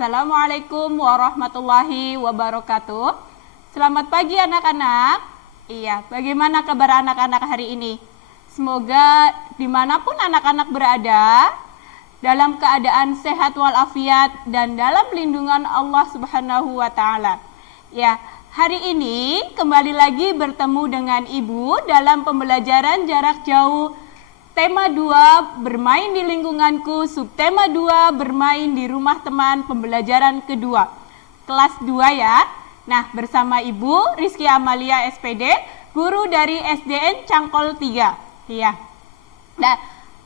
Assalamualaikum warahmatullahi wabarakatuh. Selamat pagi anak-anak. Iya, bagaimana kabar anak-anak hari ini? Semoga dimanapun anak-anak berada, dalam keadaan sehat walafiat dan dalam lindungan Allah Subhanahu wa Ta'ala. Ya, hari ini kembali lagi bertemu dengan Ibu dalam pembelajaran jarak jauh. Tema 2, bermain di lingkunganku, subtema 2, bermain di rumah teman, pembelajaran kedua. Kelas 2 ya. Nah, bersama Ibu Rizky Amalia SPD, guru dari SDN Cangkol 3. Iya. Nah,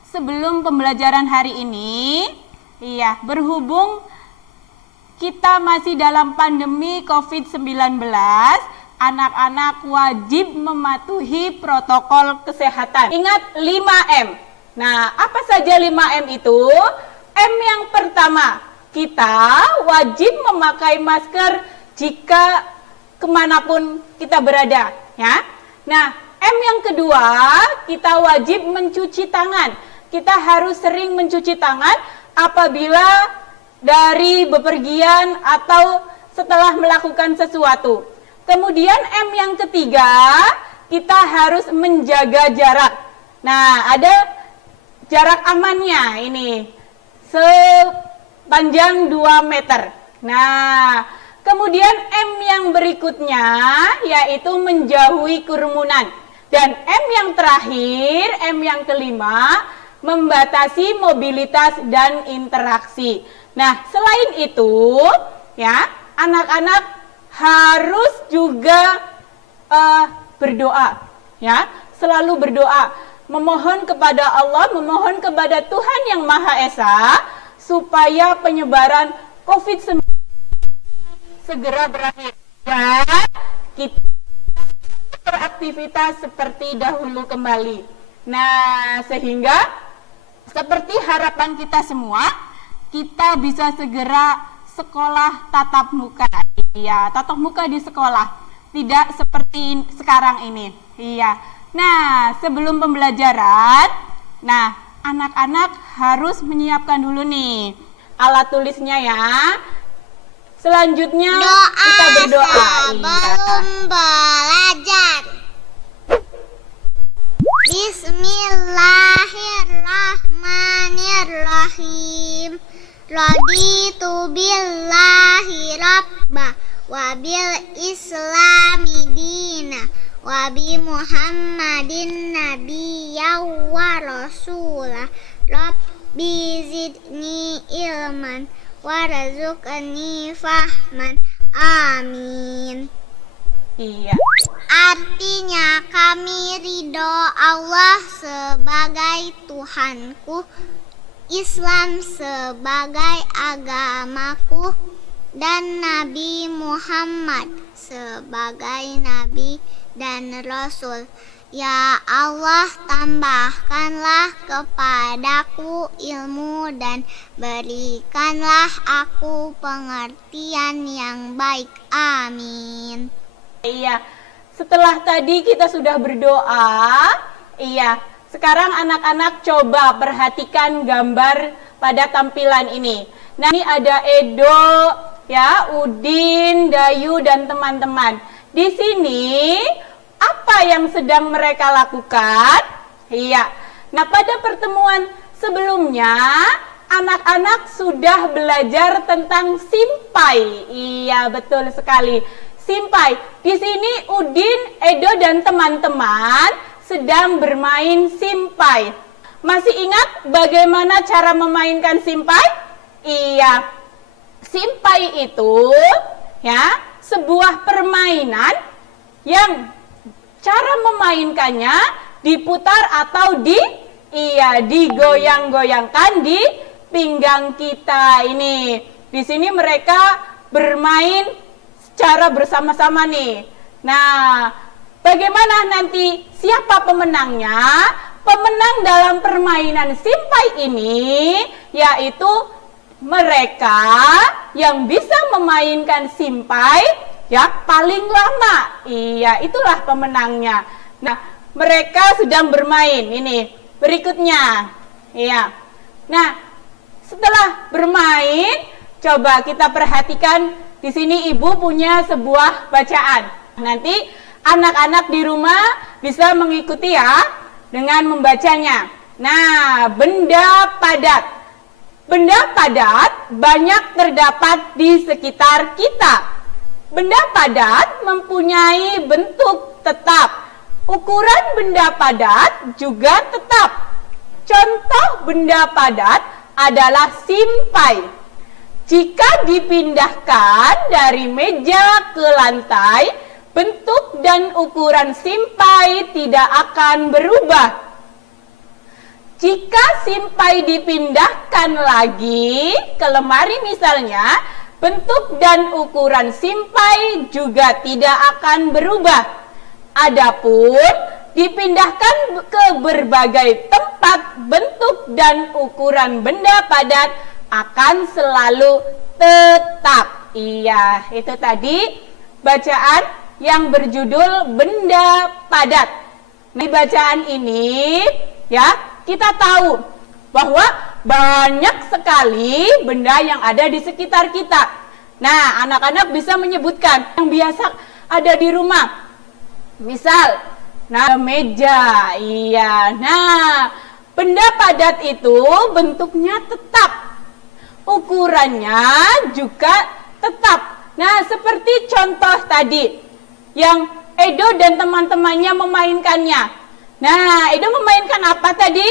sebelum pembelajaran hari ini, berhubung kita masih dalam pandemi COVID-19, anak-anak wajib mematuhi protokol kesehatan. Ingat 5M. Nah, apa saja 5M itu? M yang pertama, kita wajib memakai masker jika kemanapun kita berada. Ya. Nah, M yang kedua, kita wajib mencuci tangan. Kita harus sering mencuci tangan apabila dari bepergian atau setelah melakukan sesuatu. Kemudian M yang ketiga, kita harus menjaga jarak. Nah, ada jarak amannya ini, sepanjang 2 meter. Nah, kemudian M yang berikutnya, yaitu menjauhi kerumunan. Dan M yang terakhir, M yang kelima, membatasi mobilitas dan interaksi. Nah, selain itu, ya, anak-anak harus juga berdoa, ya, selalu berdoa, memohon kepada Allah, memohon kepada Tuhan yang Maha Esa supaya penyebaran COVID-19 segera berakhir dan kita beraktivitas seperti dahulu kembali. Nah, sehingga seperti harapan kita semua, kita bisa segera sekolah tatap muka. Iya, tatap muka di sekolah. Tidak seperti sekarang ini. Iya. Nah, sebelum pembelajaran, anak-anak harus menyiapkan dulu nih alat tulisnya ya. Selanjutnya kita berdoa sebelum belajar. Bismillahirrahmanirrahim. Raditu billahi rabba wa bil islami dina wa bi muhammadin nabiyya wa rasulah. Rabbi zidni ilman warzuqni fahman. Amin. Iya. Artinya kami ridho Allah sebagai Tuhanku, Islam sebagai agamaku, dan Nabi Muhammad sebagai Nabi dan Rasul. Ya Allah, tambahkanlah kepadaku ilmu dan berikanlah aku pengertian yang baik. Amin. Iya, setelah tadi kita sudah berdoa, sekarang anak-anak coba perhatikan gambar pada tampilan ini. Nah, ini ada Edo, ya, Udin, Dayu, dan teman-teman. Di sini, apa yang sedang mereka lakukan? Iya. Nah, pada pertemuan sebelumnya, anak-anak sudah belajar tentang simpai. Iya, betul sekali. Simpai. Di sini Udin, Edo, dan teman-teman sedang bermain simpai. Masih ingat bagaimana cara memainkan simpai? Iya. Simpai itu ya sebuah permainan yang cara memainkannya diputar atau digoyang-goyangkan di pinggang kita ini. Di sini mereka bermain cara bersama-sama nih. Nah, bagaimana nanti siapa pemenangnya? Pemenang dalam permainan Simpai ini yaitu mereka yang bisa memainkan Simpai ya paling lama. Iya, itulah pemenangnya. Nah, mereka sedang bermain ini. Berikutnya. Iya. Nah, setelah bermain, coba kita perhatikan di sini ibu punya sebuah bacaan. Nanti anak-anak di rumah bisa mengikuti ya dengan membacanya. Nah, benda padat. Benda padat banyak terdapat di sekitar kita. Benda padat mempunyai bentuk tetap. Ukuran benda padat juga tetap. Contoh benda padat adalah Simpai. Jika dipindahkan dari meja ke lantai, bentuk dan ukuran Simpai tidak akan berubah. Jika Simpai dipindahkan lagi ke lemari misalnya, bentuk dan ukuran Simpai juga tidak akan berubah. Adapun dipindahkan ke berbagai tempat, bentuk dan ukuran benda padat akan selalu tetap. Iya, itu tadi bacaan yang berjudul benda padat. Di bacaan ini ya, kita tahu bahwa banyak sekali benda yang ada di sekitar kita. Nah, anak-anak bisa menyebutkan yang biasa ada di rumah. Misal, nah, meja. Iya. Nah, benda padat itu bentuknya tetap. Ukurannya juga tetap. Nah, seperti contoh tadi yang Edo dan teman-temannya memainkannya. Nah, Edo memainkan apa tadi?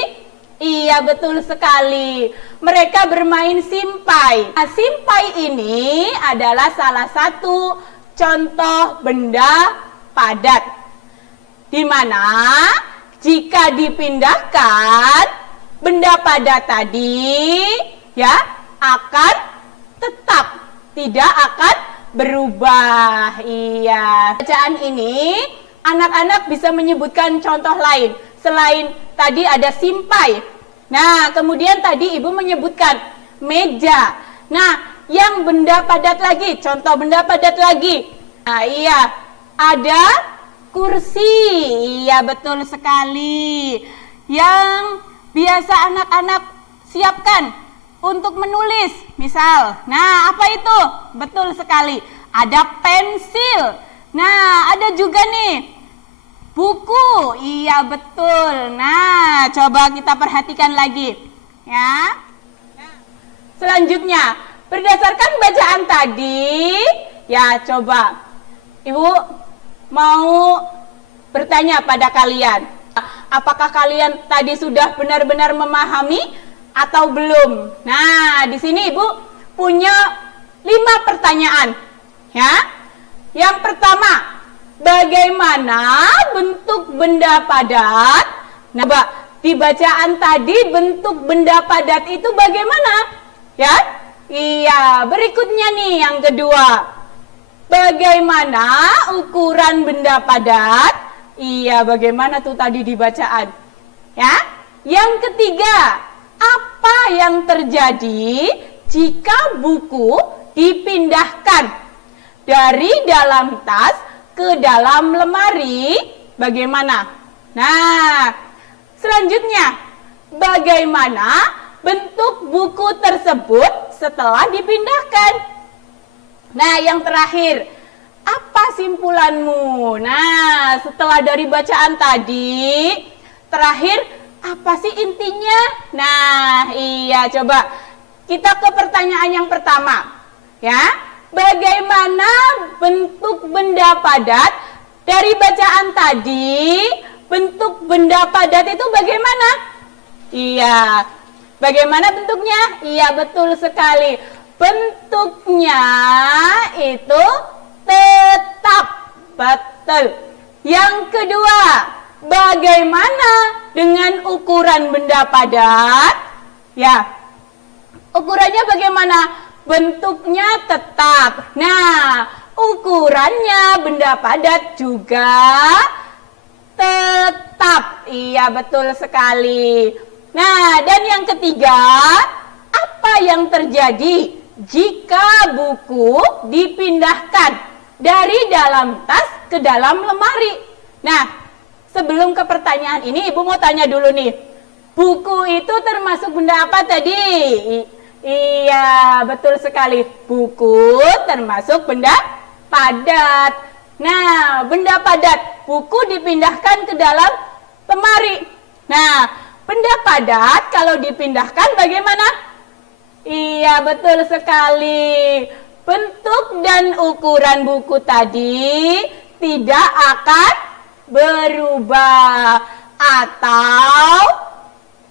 Iya, betul sekali. Mereka bermain Simpai. Nah, Simpai ini adalah salah satu contoh benda padat. Di mana jika dipindahkan benda padat tadi ya akan tetap, tidak akan berubah. Iya. Bacaan ini anak-anak bisa menyebutkan contoh lain selain tadi ada Simpai. Nah, kemudian tadi ibu menyebutkan meja. Nah, yang benda padat lagi, contoh benda padat lagi. Nah, iya, ada kursi. Iya, betul sekali. Yang biasa anak-anak siapkan untuk menulis, misal. Nah, apa itu? Betul sekali. Ada pensil. Nah, ada juga nih buku. Iya, betul. Nah, coba kita perhatikan lagi. Ya. Selanjutnya, berdasarkan bacaan tadi, ya coba Ibu mau bertanya pada kalian. Apakah kalian tadi sudah benar-benar memahami atau belum? Nah, di sini Ibu punya 5 pertanyaan. Ya. Yang pertama, bagaimana bentuk benda padat? Nah, di bacaan tadi bentuk benda padat itu bagaimana? Ya? Iya, berikutnya nih yang kedua. Bagaimana ukuran benda padat? Iya, bagaimana tuh tadi di bacaan? Ya? Yang ketiga, apa yang terjadi jika buku dipindahkan dari dalam tas ke dalam lemari? Bagaimana? Nah, selanjutnya, bagaimana bentuk buku tersebut setelah dipindahkan? Nah, yang terakhir, apa simpulanmu? Nah, setelah dari bacaan tadi, terakhir apa sih intinya? Nah, iya, coba kita ke pertanyaan yang pertama. Ya, bagaimana bentuk benda padat? Dari bacaan tadi, bentuk benda padat itu bagaimana? Iya, bagaimana bentuknya? Iya, betul sekali. Bentuknya itu tetap. Betul. Yang kedua, bagaimana dengan ukuran benda padat? Ya, ukurannya bagaimana? Bentuknya tetap. Nah, ukurannya benda padat juga tetap. Iya, betul sekali. Nah, dan yang ketiga, apa yang terjadi jika buku dipindahkan dari dalam tas ke dalam lemari? Nah, sebelum ke pertanyaan ini, Ibu mau tanya dulu nih. Buku itu termasuk benda apa tadi? Iya, betul sekali. Buku termasuk benda padat. Nah, benda padat, buku dipindahkan ke dalam lemari. Nah, benda padat kalau dipindahkan bagaimana? Iya, betul sekali. Bentuk dan ukuran buku tadi tidak akan berubah atau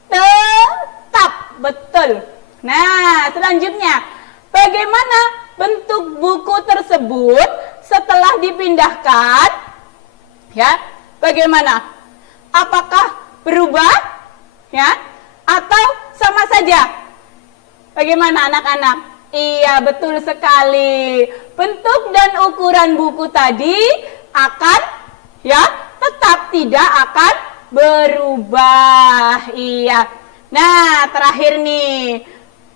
tetap. Betul. Nah, selanjutnya, bagaimana bentuk buku tersebut setelah dipindahkan? Ya, bagaimana? Apakah berubah? Ya, atau sama saja? Bagaimana anak-anak? Iya, betul sekali. Bentuk dan ukuran buku tadi akan tetap tidak akan berubah. Iya. Nah, terakhir nih.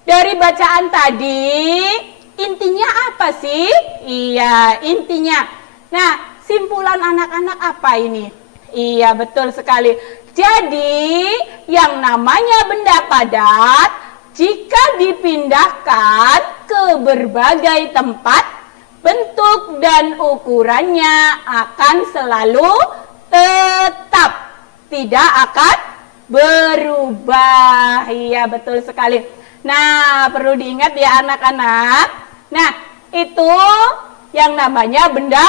Dari bacaan tadi, intinya apa sih? Iya, intinya. Nah, simpulan anak-anak apa ini? Iya, betul sekali. Jadi, yang namanya benda padat, jika dipindahkan ke berbagai tempat, bentuk dan ukurannya akan selalu tetap, tidak akan berubah. Iya, betul sekali. Nah, perlu diingat ya anak-anak. Nah, itu yang namanya benda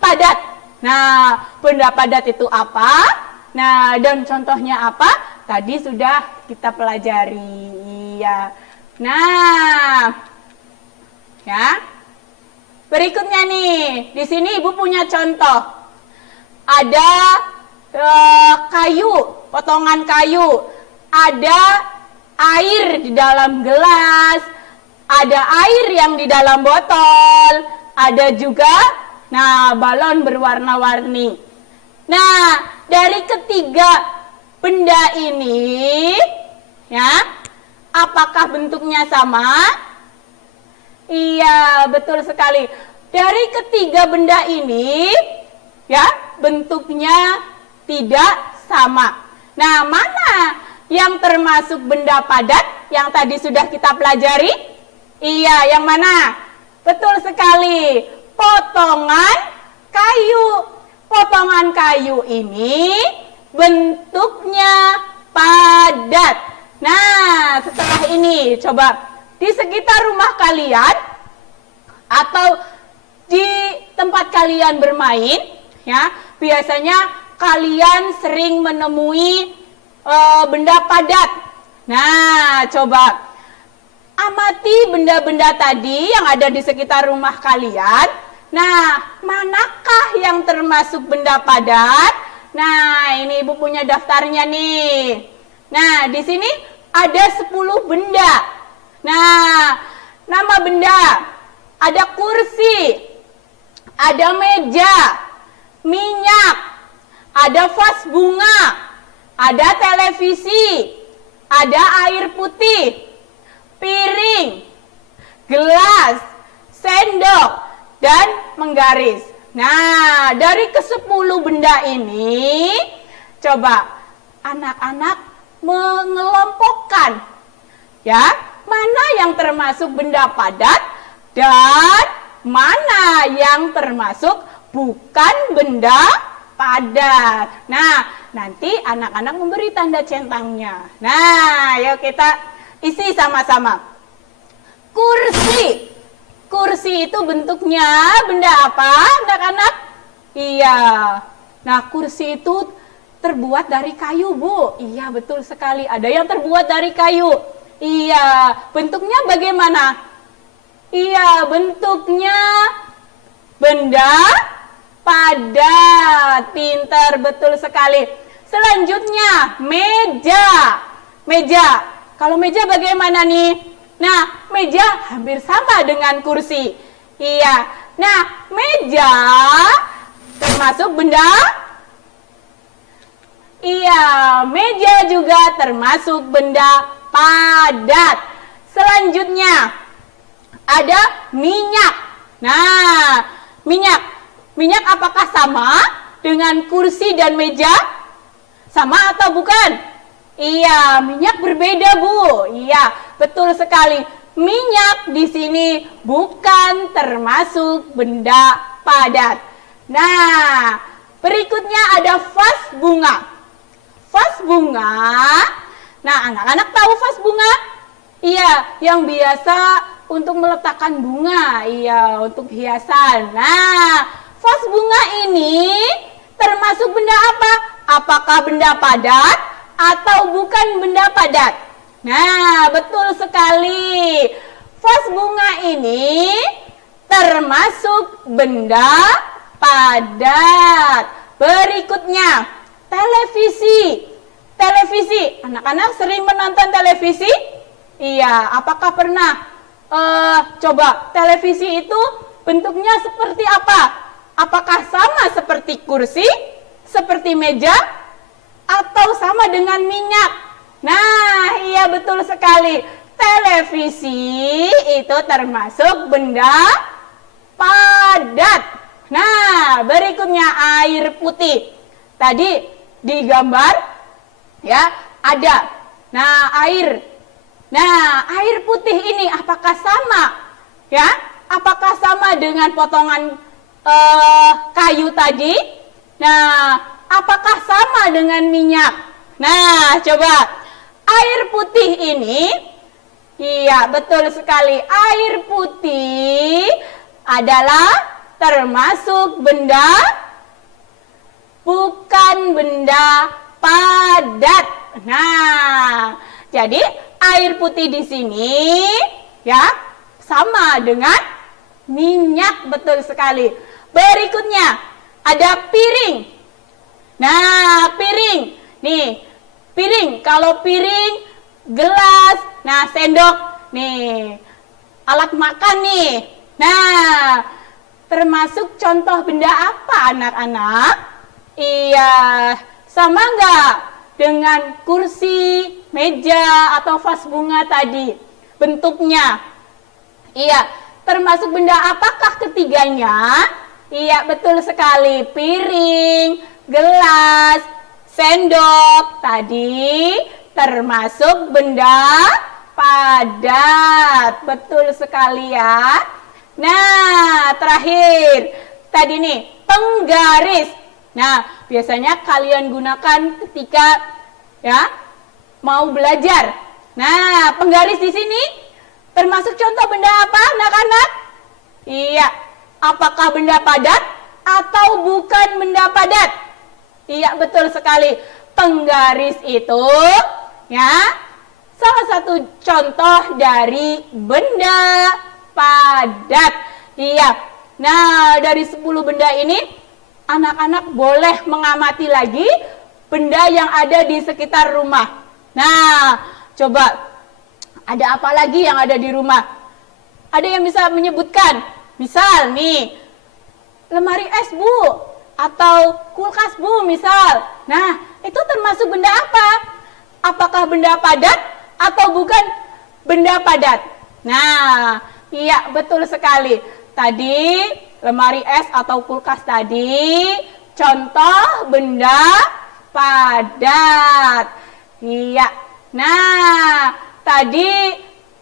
padat. Nah, benda padat itu apa? Nah, dan contohnya apa? Tadi sudah kita pelajari. Iya. Nah, ya. Berikutnya nih, di sini Ibu punya contoh. Ada kayu, potongan kayu. Ada air di dalam gelas. Ada air yang di dalam botol. Ada juga, balon berwarna-warni. Nah, dari ketiga benda ini, ya, apakah bentuknya sama? Iya, betul sekali. Dari ketiga benda ini, ya, bentuknya tidak sama. Nah, mana yang termasuk benda padat yang tadi sudah kita pelajari? Iya, yang mana? Betul sekali. Potongan kayu. Potongan kayu ini bentuknya padat. Nah, setelah ini coba di sekitar rumah kalian atau di tempat kalian bermain, ya, biasanya kalian sering menemui benda padat. Nah, coba amati benda-benda tadi yang ada di sekitar rumah kalian. Nah, manakah yang termasuk benda padat? Nah, ini Ibu punya daftarnya nih. Nah, di sini ada 10 benda. Nah, nama benda, ada kursi, ada meja, minyak, ada vas bunga, ada televisi, ada air putih, piring, gelas, sendok, dan menggaris. Nah, dari ke-10 benda ini, coba anak-anak mengelompokkan, ya, mana yang termasuk benda padat dan mana yang termasuk bukan benda padat. Nah, nanti anak-anak memberi tanda centangnya. Nah, yuk kita isi sama-sama. Kursi. Kursi itu bentuknya benda apa, anak-anak? Iya. Nah, kursi itu terbuat dari kayu, Bu. Iya, betul sekali. Ada yang terbuat dari kayu. Iya, bentuknya bagaimana? Iya, bentuknya benda padat. Pintar, betul sekali. Selanjutnya, meja. Meja. Kalau meja bagaimana nih? Nah, meja hampir sama dengan kursi. Iya, Nah, meja termasuk benda? Iya, meja juga termasuk benda padat. Selanjutnya, ada minyak. Nah, minyak apakah sama dengan kursi dan meja? Sama atau bukan? Iya, minyak berbeda, Bu. Iya, betul sekali. Minyak di sini bukan termasuk benda padat. Nah, berikutnya ada vas bunga. Vas bunga. Nah, anak-anak tahu vas bunga? Iya, yang biasa untuk meletakkan bunga. Iya, untuk hiasan. Nah, vas bunga ini termasuk benda apa? Apakah benda padat atau bukan benda padat? Nah, betul sekali. Vas bunga ini termasuk benda padat. Berikutnya, televisi. Televisi, anak-anak sering menonton televisi? Iya, apakah pernah coba televisi itu bentuknya seperti apa? Apakah sama seperti kursi, seperti meja, atau sama dengan minyak? Nah, iya betul sekali. Televisi itu termasuk benda padat. Nah, berikutnya air putih. Tadi di gambar ya ada. Nah, air. Nah, air putih ini apakah sama? Ya, apakah sama dengan potongan kayu tadi? Nah, apakah sama dengan minyak? Nah, coba air putih ini, iya betul sekali. Air putih adalah termasuk benda, bukan benda padat. Nah, jadi air putih di sini ya sama dengan minyak, betul sekali. Berikutnya ada piring. Nah, piring. Nih, piring. Kalau piring, gelas, nah sendok, nih alat makan nih. Nah, termasuk contoh benda apa anak-anak? Iya, sama nggak dengan kursi, meja, atau vas bunga tadi bentuknya? Iya, termasuk benda apakah ketiganya? Iya, betul sekali. Piring, gelas, sendok tadi termasuk benda padat. Betul sekali ya. Nah, terakhir tadi nih, penggaris. Nah, biasanya kalian gunakan ketika ya mau belajar. Nah, penggaris di sini termasuk contoh benda apa, anak-anak? Iya, apakah benda padat atau bukan benda padat? Iya, betul sekali. Penggaris itu ya salah satu contoh dari benda padat. Iya. Nah, dari 10 benda ini anak-anak boleh mengamati lagi benda yang ada di sekitar rumah. Nah, coba ada apa lagi yang ada di rumah? Ada yang bisa menyebutkan? Misal nih, lemari es, Bu, atau kulkas, Bu, misal. Nah, itu termasuk benda apa? Apakah benda padat atau bukan benda padat? Nah, iya betul sekali. Tadi lemari es atau kulkas tadi contoh benda padat. Iya. Nah, tadi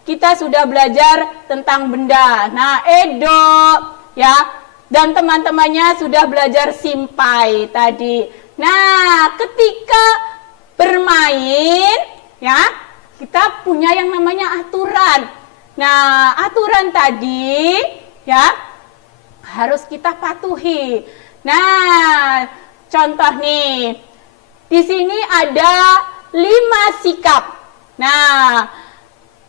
kita sudah belajar tentang benda. Nah, Edo ya dan teman-temannya sudah belajar simpai tadi. Nah, ketika bermain ya, kita punya yang namanya aturan. Nah, aturan tadi ya harus kita patuhi. Nah, contoh nih. Di sini ada 5 sikap. Nah,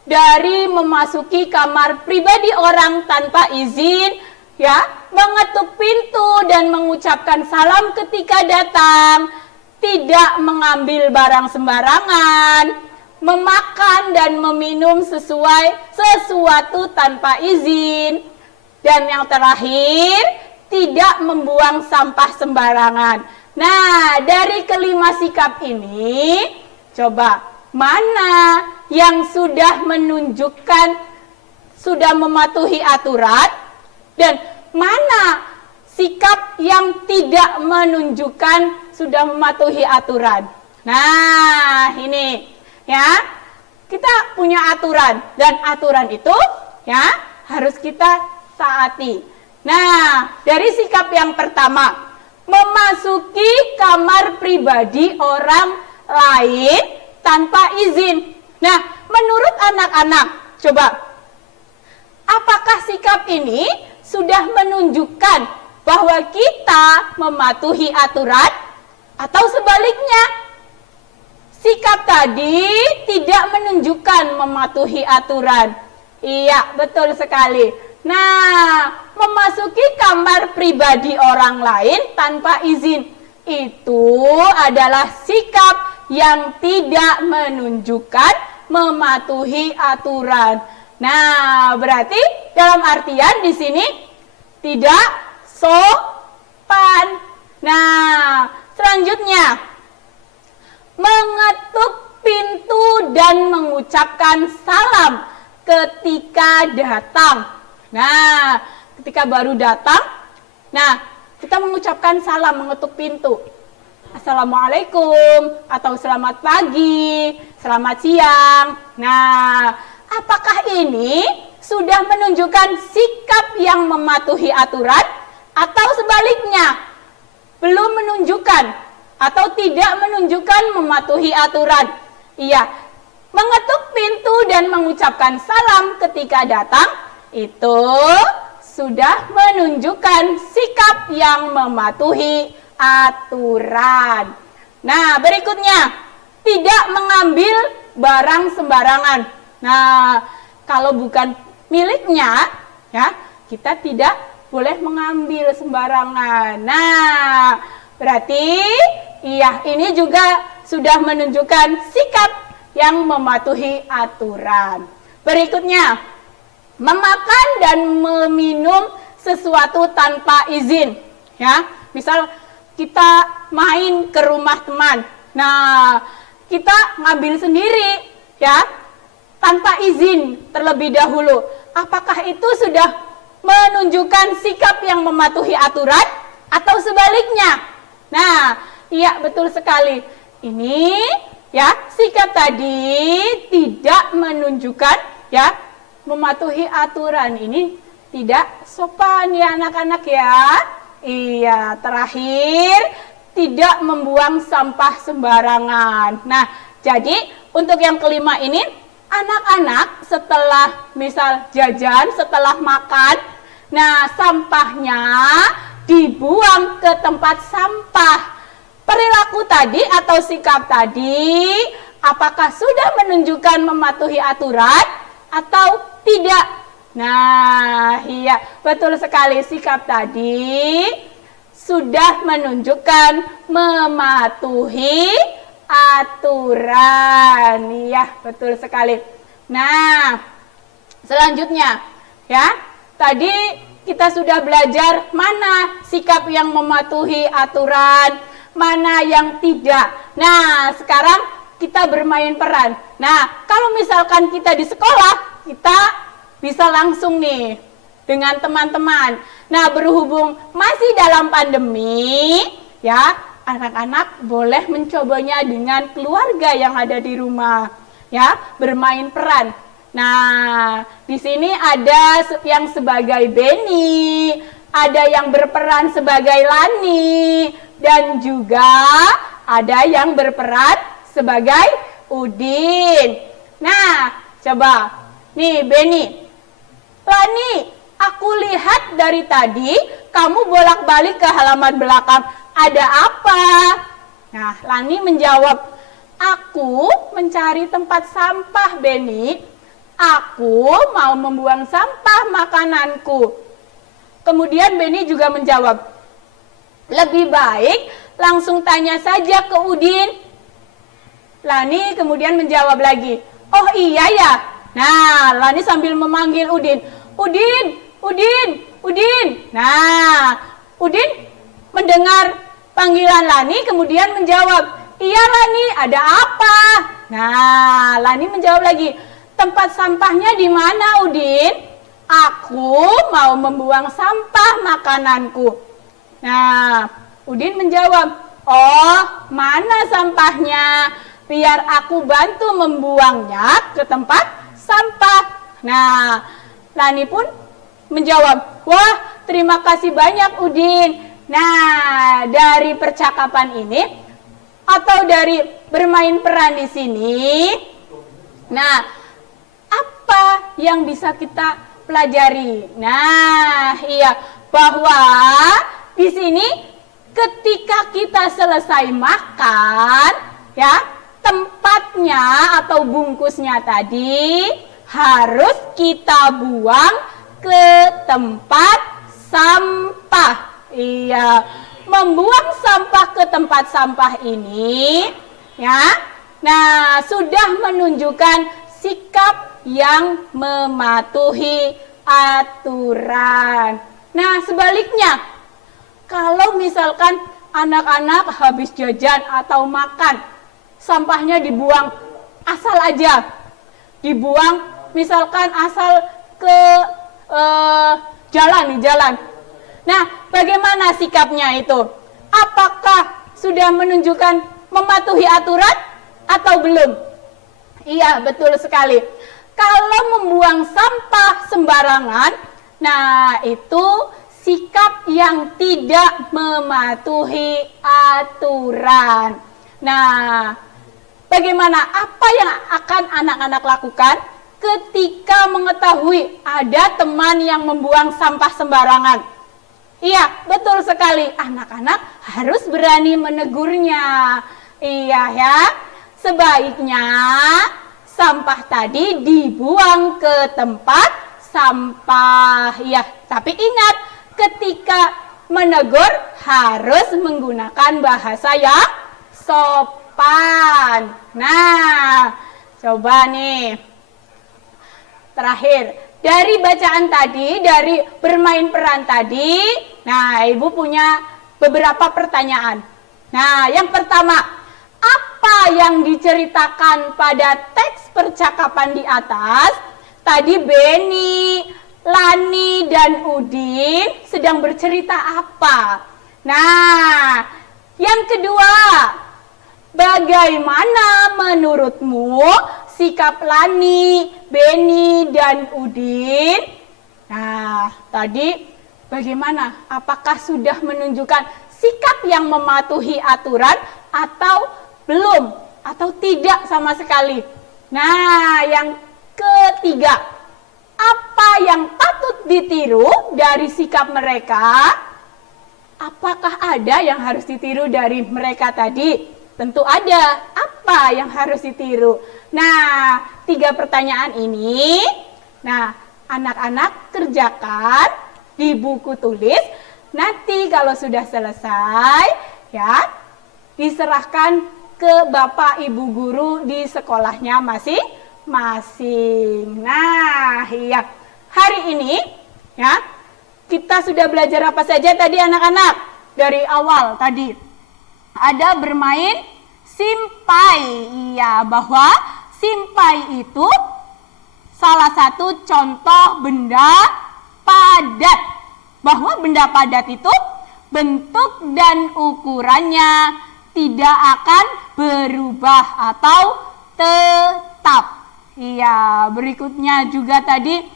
dari memasuki kamar pribadi orang tanpa izin, ya, mengetuk pintu dan mengucapkan salam ketika datang, tidak mengambil barang sembarangan, memakan dan meminum sesuatu tanpa izin, Dan yang terakhir, tidak membuang sampah sembarangan. Nah, dari kelima sikap ini, coba mana yang sudah menunjukkan sudah mematuhi aturan dan mana sikap yang tidak menunjukkan sudah mematuhi aturan. Nah, ini ya, kita punya aturan dan aturan itu ya harus kita taati. Nah, dari sikap yang pertama, memasuki kamar pribadi orang lain tanpa izin. Nah, menurut anak-anak, coba apakah sikap ini sudah menunjukkan bahwa kita mematuhi aturan atau sebaliknya? Sikap tadi tidak menunjukkan mematuhi aturan. Iya, betul sekali. Nah, memasuki kamar pribadi orang lain tanpa izin itu adalah sikap yang tidak menunjukkan mematuhi aturan. Nah, berarti dalam artian di sini tidak sopan. Nah, selanjutnya mengetuk pintu dan mengucapkan salam ketika datang. Nah, ketika baru datang, nah kita mengucapkan salam, mengetuk pintu. Assalamualaikum atau selamat pagi, selamat siang. Nah, apakah ini sudah menunjukkan sikap yang mematuhi aturan atau sebaliknya? Belum menunjukkan atau tidak menunjukkan mematuhi aturan. Iya, mengetuk pintu dan mengucapkan salam ketika datang itu sudah menunjukkan sikap yang mematuhi aturan. Nah, berikutnya, tidak mengambil barang sembarangan. Nah, kalau bukan miliknya, ya, kita tidak boleh mengambil sembarangan. Nah, berarti iya, ini juga sudah menunjukkan sikap yang mematuhi aturan. Berikutnya, memakan dan meminum sesuatu tanpa izin. Ya, misal kita main ke rumah teman. Nah, kita ngambil sendiri, ya, tanpa izin terlebih dahulu. Apakah itu sudah menunjukkan sikap yang mematuhi aturan atau sebaliknya? Nah, iya betul sekali. Ini ya, sikap tadi tidak menunjukkan ya mematuhi aturan. Ini tidak sopan ya anak-anak ya. Iya, terakhir tidak membuang sampah sembarangan. Nah, jadi untuk yang kelima ini, anak-anak setelah misal jajan, setelah makan, nah sampahnya dibuang ke tempat sampah. Perilaku tadi atau sikap tadi, apakah sudah menunjukkan mematuhi aturan atau tidak? Nah, iya, betul sekali, sikap tadi sudah menunjukkan mematuhi aturan. Iya, betul sekali. Nah, selanjutnya ya, tadi kita sudah belajar mana sikap yang mematuhi aturan, mana yang tidak. Nah, sekarang kita bermain peran. Nah, kalau misalkan kita di sekolah, kita bisa langsung nih dengan teman-teman. Nah, berhubung masih dalam pandemi, ya, anak-anak boleh mencobanya dengan keluarga yang ada di rumah, ya, bermain peran. Nah, di sini ada yang sebagai Beni, ada yang berperan sebagai Lani, dan juga ada yang berperan sebagai Udin. Nah, coba nih Beni, Lani, aku lihat dari tadi kamu bolak-balik ke halaman belakang. Ada apa? Nah, Lani menjawab, aku mencari tempat sampah, Beni. Aku mau membuang sampah makananku. Kemudian Beni juga menjawab, lebih baik langsung tanya saja ke Udin. Lani kemudian menjawab lagi, oh iya ya. Nah, Lani sambil memanggil Udin, Udin, Udin, Udin. Nah, Udin mendengar panggilan Lani kemudian menjawab, iya Lani, ada apa? Nah, Lani menjawab lagi, tempat sampahnya di mana Udin? Aku mau membuang sampah makananku. Nah, Udin menjawab, oh mana sampahnya? Biar aku bantu membuangnya ke tempat sampah. Nah, Lani pun menjawab, wah terima kasih banyak Udin. Nah, dari percakapan ini atau dari bermain peran di sini, nah apa yang bisa kita pelajari? Nah, iya bahwa di sini ketika kita selesai makan, ya tempatnya atau bungkusnya tadi harus kita buang ke tempat sampah. Iya, membuang sampah ke tempat sampah ini, ya. Nah, sudah menunjukkan sikap yang mematuhi aturan. Nah, sebaliknya, kalau misalkan anak-anak habis jajan atau makan, sampahnya dibuang asal aja, dibuang misalkan asal ke jalan. Nah, bagaimana sikapnya itu? Apakah sudah menunjukkan mematuhi aturan atau belum? Iya, betul sekali. Kalau membuang sampah sembarangan, nah itu sikap yang tidak mematuhi aturan. Nah, bagaimana? Apa yang akan anak-anak lakukan ketika mengetahui ada teman yang membuang sampah sembarangan? Iya, betul sekali. Anak-anak harus berani menegurnya. Iya ya. Sebaiknya sampah tadi dibuang ke tempat sampah. Iya, tapi ingat ketika menegur harus menggunakan bahasa yang sopan. Nah, coba nih. Terakhir, dari bacaan tadi, dari bermain peran tadi, nah Ibu punya beberapa pertanyaan. Nah, yang pertama, apa yang diceritakan pada teks percakapan di atas? Tadi Beni, Lani, dan Udin sedang bercerita apa? Nah, yang kedua, bagaimana menurutmu sikap Lani, Beni, dan Udin? Nah, tadi bagaimana? Apakah sudah menunjukkan sikap yang mematuhi aturan atau belum? Atau tidak sama sekali? Nah, yang ketiga, apa yang patut ditiru dari sikap mereka? Apakah ada yang harus ditiru dari mereka tadi? Tentu ada. Apa yang harus ditiru? Nah, 3 pertanyaan ini, nah anak-anak kerjakan di buku tulis. Nanti kalau sudah selesai, ya diserahkan ke Bapak Ibu guru di sekolahnya masing-masing. Nah, iya. Hari ini, ya kita sudah belajar apa saja tadi anak-anak? Dari awal tadi ada bermain simpai. Iya, bahwa simpai itu salah satu contoh benda padat. Bahwa benda padat itu bentuk dan ukurannya tidak akan berubah atau tetap. Iya, berikutnya juga tadi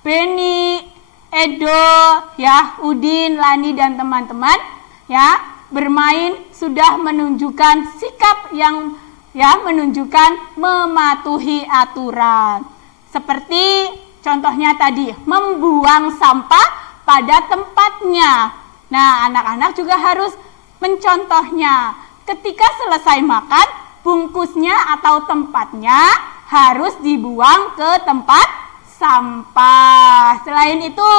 Beni, Edo, ya, Udin, Lani, dan teman-teman, ya, bermain sudah menunjukkan sikap yang menunjukkan mematuhi aturan. Seperti contohnya tadi, membuang sampah pada tempatnya. Nah, anak-anak juga harus mencontohnya. Ketika selesai makan, bungkusnya atau tempatnya harus dibuang ke tempat sampah. Selain itu,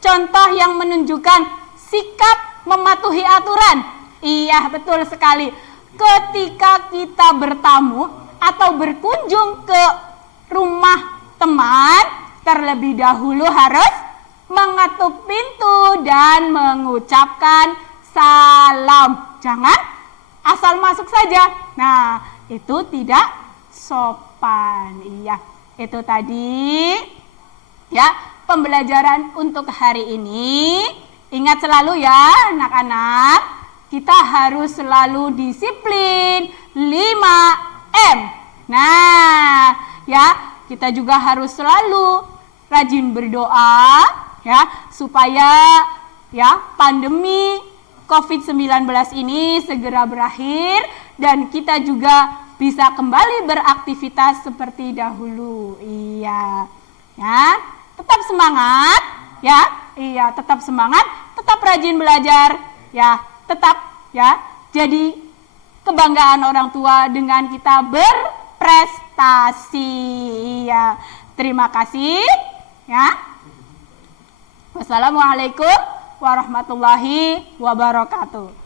contoh yang menunjukkan sikap mematuhi aturan. Iya, betul sekali. Ketika kita bertamu atau berkunjung ke rumah teman, terlebih dahulu harus mengetuk pintu dan mengucapkan salam. Jangan asal masuk saja. Nah, itu tidak sopan. Iya, itu tadi ya pembelajaran untuk hari ini. Ingat selalu ya anak-anak, kita harus selalu disiplin 5M. Nah, ya, kita juga harus selalu rajin berdoa ya supaya ya pandemi COVID-19 ini segera berakhir dan kita juga bisa kembali beraktivitas seperti dahulu. Iya. Ya, tetap semangat ya. Iya, tetap semangat, tetap rajin belajar ya, tetap ya jadi kebanggaan orang tua dengan kita berprestasi. Iya. Terima kasih ya. Wassalamualaikum warahmatullahi wabarakatuh.